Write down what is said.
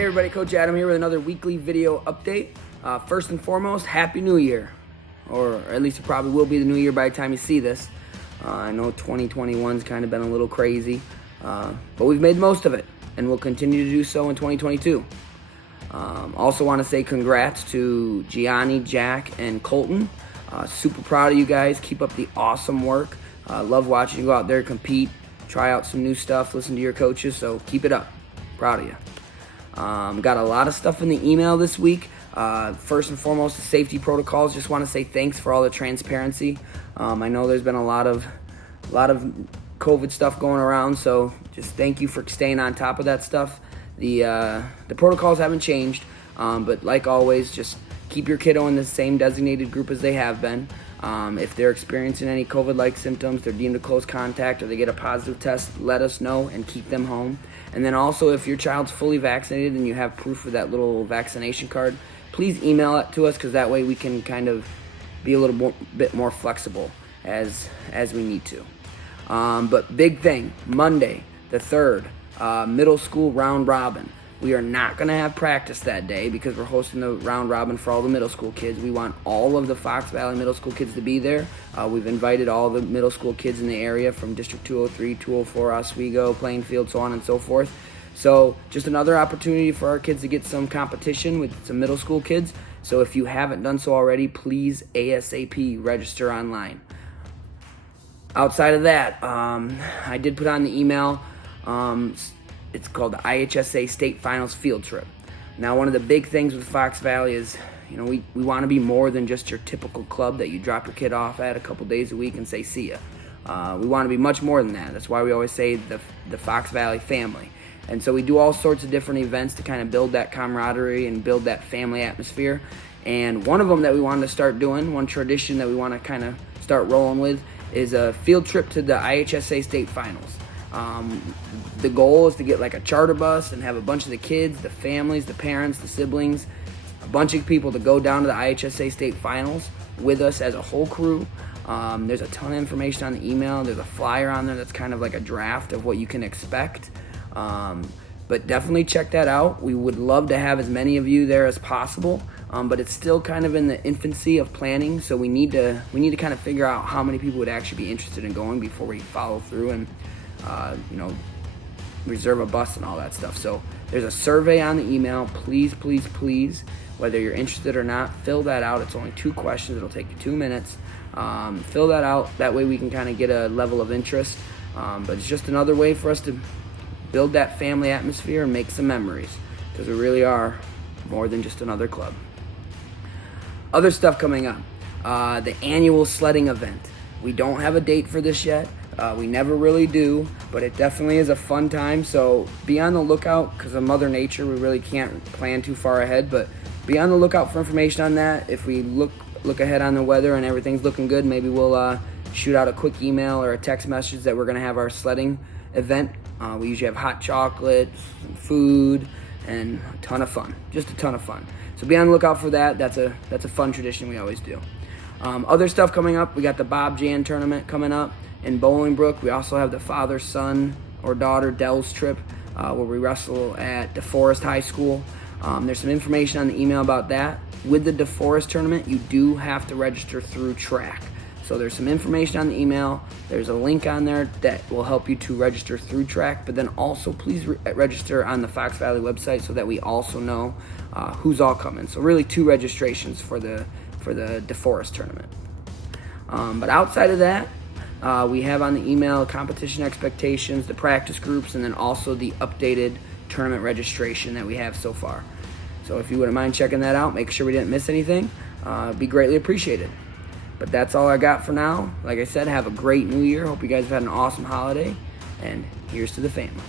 Hey everybody, Coach Adam here with another weekly video update. First and foremost, Happy New Year. Or at least it probably will be the new year by the time you see this. I know 2021's kind of been a little crazy, but we've made most of it, and we'll continue to do so in 2022. Also want to say congrats to Gianni, Jack, and Colton. Super proud of you guys. Keep up the awesome work. Love watching you go out there, compete, try out some new stuff, listen to your coaches, so keep it up. Proud of you. Got a lot of stuff in the email this week. First and foremost, the safety protocols. Just want to say thanks for all the transparency. I know there's been a lot of COVID stuff going around, so just thank you for staying on top of that stuff. The protocols haven't changed, but like always, just keep your kiddo in the same designated group as they have been. If they're experiencing any COVID-like symptoms, they're deemed a close contact, or they get a positive test, let us know and keep them home. And then also, if your child's fully vaccinated and you have proof of that little vaccination card, please email it to us, because that way we can kind of be a little bit more flexible as we need to. But big thing, Monday the 3rd, middle school round robin. We are not going to have practice that day because we're hosting the round robin for all the middle school kids. We want all of the Fox Valley middle school kids to be there. We've invited all the middle school kids in the area from District 203, 204, Oswego, Plainfield, so on and so forth. So just another opportunity for our kids to get some competition with some middle school kids. So if you haven't done so already, please ASAP register online. Outside of that, I did put on the email, it's called the IHSA State Finals Field Trip. Now, one of the big things with Fox Valley is, we want to be more than just your typical club that you drop your kid off at a couple days a week and say, see ya. We want to be much more than that. That's why we always say the Fox Valley family. And so we do all sorts of different events to kind of build that camaraderie and build that family atmosphere. And one of them that we wanted to start doing, one tradition that we want to kind of start rolling with, is a field trip to the IHSA State Finals. The goal is to get like a charter bus and have a bunch of the kids, the families, the parents, the siblings, a bunch of people to go down to the IHSA State Finals with us as a whole crew. There's a ton of information on the email. There's a flyer on there that's kind of like a draft of what you can expect. But definitely check that out. We would love to have as many of you there as possible, but it's still kind of in the infancy of planning, so we need to kind of figure out how many people would actually be interested in going before we follow through and reserve a bus and all that stuff. So there's a survey on the email. Please, please, please, whether you're interested or not, fill that out. It's only 2 questions. It'll take you 2 minutes. Fill that out. That way we can kind of get a level of interest. But it's just another way for us to build that family atmosphere and make some memories, because we really are more than just another club. Other stuff coming up. The annual sledding event. We don't have a date for this yet. We never really do, but it definitely is a fun time, so be on the lookout. Because of Mother Nature, we really can't plan too far ahead, but be on the lookout for information on that. If we look ahead on the weather and everything's looking good, maybe we'll shoot out a quick email or a text message that we're going to have our sledding event. We usually have hot chocolate, some food, and a ton of fun. Just a ton of fun. So be on the lookout for that. That's a fun tradition we always do. Other stuff coming up, we got the Bob Jan tournament coming up in Bolingbrook. We also have the father-son or daughter Dells trip where we wrestle at DeForest High School. There's some information on the email about that. With the DeForest tournament, you do have to register through track. So there's some information on the email. There's a link on there that will help you to register through track, but then also please register on the Fox Valley website so that we also know who's all coming. So really 2 registrations for the DeForest tournament. But outside of that, we have on the email competition expectations, the practice groups, and then also the updated tournament registration that we have so far. So if you wouldn't mind checking that out, make sure we didn't miss anything, it'd be greatly appreciated. But that's all I got for now. Like I said, have a great new year. Hope you guys have had an awesome holiday, and here's to the family.